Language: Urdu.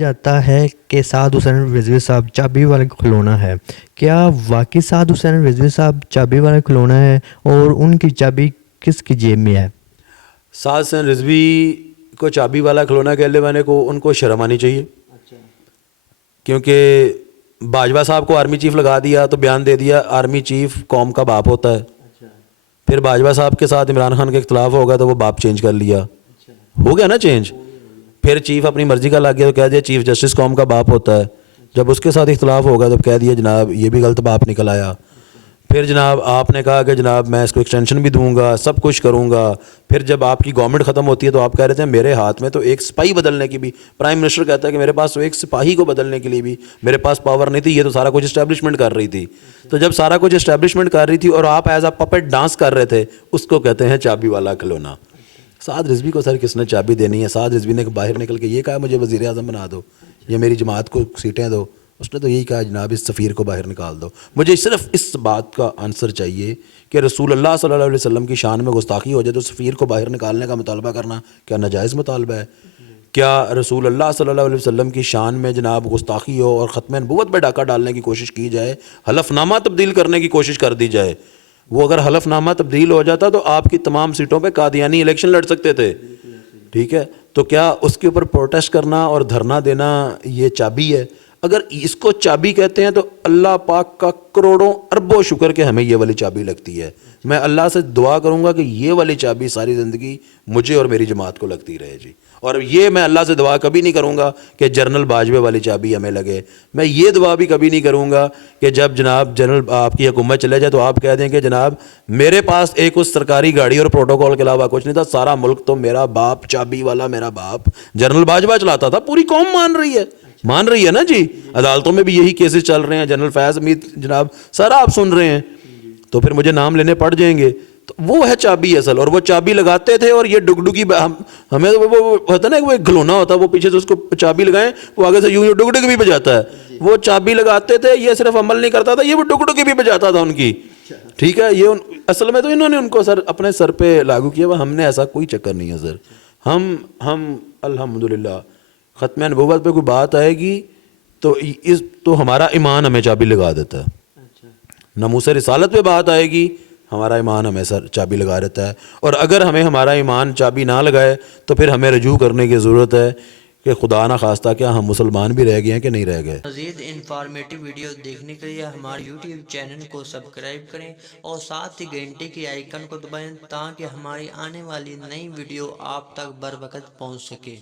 جاتا ہے کہ سعد حسین رضوی صاحب چابی والا کھلونا ہے. کیا واقعی سعد حسین رضوی صاحب چابی والا کھلونا ہے اور ان کی چابی کس کی جیب میں ہے؟ سعد حسین رضوی کو چابی والا کھلونا کہنے والے کو ان کو شرم آنی چاہیے، کیونکہ باجوہ صاحب کو آرمی چیف لگا دیا تو بیان دے دیا آرمی چیف قوم کا باپ ہوتا ہے. پھر باجوہ صاحب کے ساتھ عمران خان کا اختلاف ہوگا تو وہ باپ چینج کر لیا، ہو گیا نا چینج. پھر چیف اپنی مرضی کا لگ گیا تو کہہ دیا چیف جسٹس قوم کا باپ ہوتا ہے. جب اس کے ساتھ اختلاف ہوگا تو کہہ دیا جناب یہ بھی غلط باپ نکل آیا. پھر جناب آپ نے کہا کہ جناب میں اس کو ایکسٹینشن بھی دوں گا، سب کچھ کروں گا. پھر جب آپ کی گورنمنٹ ختم ہوتی ہے تو آپ کہہ رہے تھے میرے ہاتھ میں تو ایک سپاہی بدلنے کی بھی، پرائم منسٹر کہتا ہے کہ میرے پاس تو ایک سپاہی کو بدلنے کے لیے بھی میرے پاس پاور نہیں تھی، یہ تو سارا کچھ اسٹیبلشمنٹ کر رہی تھی. تو جب سارا کچھ اسٹیبلشمنٹ کر رہی تھی اور آپ ایز اے پپٹ ڈانس کر رہے تھے، اس کو کہتے ہیں چابی والا کھلونا. سعد رضوی کو سر کس نے چابی دینی ہے؟ سعد رضوی نے باہر نکل کے یہ کہا مجھے وزیر اعظم بنا دو یا میری جماعت کو سیٹیں دو. اس نے تو یہی کہا جناب اس سفیر کو باہر نکال دو. مجھے صرف اس بات کا آنسر چاہیے کہ رسول اللہ صلی اللہ علیہ وسلم کی شان میں گستاخی ہو جائے تو سفیر کو باہر نکالنے کا مطالبہ کرنا کیا ناجائز مطالبہ ہے؟ کیا رسول اللہ صلی اللہ علیہ وسلم کی شان میں جناب گستاخی ہو اور ختم نبوت پہ ڈاکہ ڈالنے کی کوشش کی جائے، حلف نامہ تبدیل کرنے کی کوشش کر دی جائے؟ وہ اگر حلف نامہ تبدیل ہو جاتا تو آپ کی تمام سیٹوں پہ قادیانی الیکشن لڑ سکتے تھے. ٹھیک ہے، تو کیا اس کے اوپر پروٹیسٹ کرنا اور دھرنا دینا یہ چابی ہے؟ اگر اس کو چابی کہتے ہیں تو اللہ پاک کا کروڑوں اربوں شکر کہ ہمیں یہ والی چابی لگتی ہے. میں اللہ سے دعا کروں گا کہ یہ والی چابی ساری زندگی مجھے اور میری جماعت کو لگتی رہے جی. اور یہ میں اللہ سے دعا کبھی نہیں کروں گا کہ جنرل باجوے والی چابی ہمیں لگے. میں یہ دعا بھی کبھی نہیں کروں گا کہ جب جناب جنرل آپ کی حکومت چلے جائے تو آپ کہہ دیں کہ جناب میرے پاس ایک اس سرکاری گاڑی اور پروٹوکول کے علاوہ کچھ نہیں تھا، سارا ملک تو میرا باپ چابی والا میرا باپ جنرل باجوہ چلاتا تھا. پوری قوم مان رہی ہے نا جی. عدالتوں میں بھی یہی کیسز چل رہے ہیں. جنرل فیض حمید جناب سارا آپ سن رہے ہیں، تو پھر مجھے نام لینے پڑ جائیں گے. تو وہ ہے چابی اصل، اور وہ چابی لگاتے تھے. اور یہ ڈگڈگی ہمیں وہ ہوتا نا کہ وہ ایک گھلونا ہوتا ہے، وہ پیچھے سے اس کو چابی لگائیں وہ آگے سے یوں ڈگڈگ بھی بجاتا ہے. وہ چابی لگاتے تھے، یہ صرف عمل نہیں کرتا تھا، یہ وہ ڈگڈگی بھی بجاتا تھا ان کی. ٹھیک ہے، یہ اصل میں تو انہوں نے ان کو سر اپنے سر پہ لاگو کیا ہوا. ہم نے ایسا کوئی چکر نہیں ہے سر. ہم الحمدللہ ختم نبوت پہ کوئی بات آئے گی تو ہمارا ایمان ہمیں چابی لگا دیتا ہے. ناموس رسالت پہ بات آئے گی ہمارا ایمان ہمیں سر چابی لگا دیتا ہے. اور اگر ہمیں ہمارا ایمان چابی نہ لگائے تو پھر ہمیں رجوع کرنے کی ضرورت ہے کہ خدا نہ خواستہ کیا ہم مسلمان بھی رہ گئے ہیں کہ نہیں رہ گئے. مزید انفارمیٹو ویڈیو دیکھنے کے لیے ہمارے یوٹیوب چینل کو سبسکرائب کریں اور ساتھ ہی گھنٹے کی آئیکن کو دبائیں تاکہ ہماری آنے والی نئی ویڈیو آپ تک بر وقت پہنچ سکے.